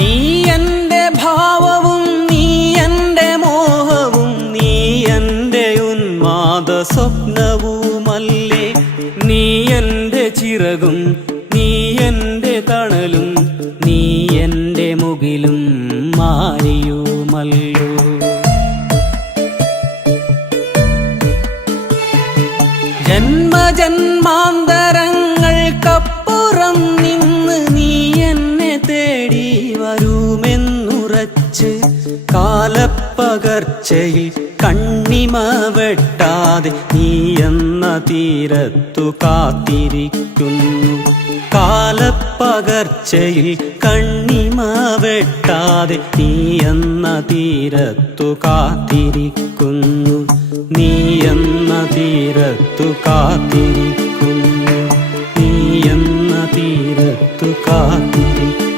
നീ എൻ്റെ ഭാവവും നീ എൻ്റെ മോഹവും നീ എൻ്റെ ഉന്മാദ സ്വപ്നവുമല്ലേ. നീ എൻ്റെ ചിറകും നീ എൻ്റെ തണലും നീ എൻ്റെ മുകിലും മാറിയുമല്ലോ. ജന്മജന്മാന്തരങ്ങൾക്കപ്പുറം നിന്ന് നീ എന്നെ തേടി വരുമെന്നുറച്ച് കാലപ്പകർച്ചയിൽ കണ്ണിമ വെട്ടാതെ നീ എന്ന തീരത്തു കാത്തിരിക്കുന്നു. കാലപ്പകർച്ചയിൽ കണ്ണിമ വെട്ടാതെ നീ എന്ന തീരത്തു കാത്തിരിക്കുന്നു. നീ എന്ന തീരത്തു കാത്തിരിക്കുന്നു. നീ എന്ന തീരത്തു കാത്തിരിക്കുന്നു.